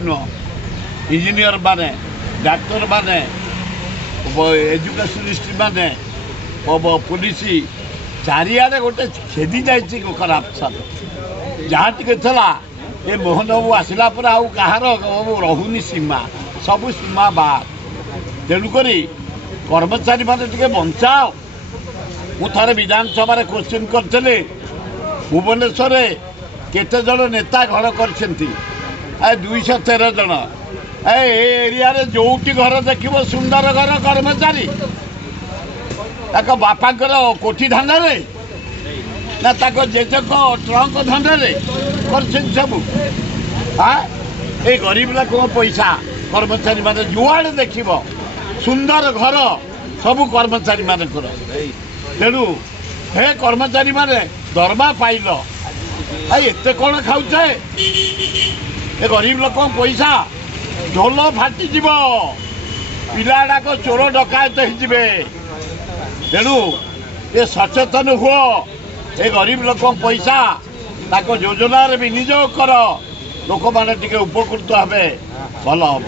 Engineer माने doctor माने educationist माने पुलिस चारिआडे गोटे छेदी जाइए करप्शन जहाँ टी ये मोहन बाबू आसला पर आउ कहार रहुनी सीमा सबू सीमा बात तेणुक कर्मचारी मैंने टे बंचाओ मु थे विधानसभा क्वेश्चन करी भुवनेश्वर केते जन नेता घर कर 213 जन एरिया जो घर देख सुंदर घर कर्मचारी बापा कोठी धंदे ना जेजक ट्रंक धंदे कर सब ये गरीब लोक पैसा कर्मचारी मान जुआड़े देख सुंदर घर सब कर्मचारी मान तेणु हे कर्मचारी माने दरमा पाइल एत कौन खाऊ ये गरीब लोक पैसा ढोल फाटी पिलाड़ाक चोर डकायत हो तेणु ये सचेतन हुओ ये गरीब लोक पैसा ताको योजना विनियोग कर लोक मैंने उपकृत हे भल हम।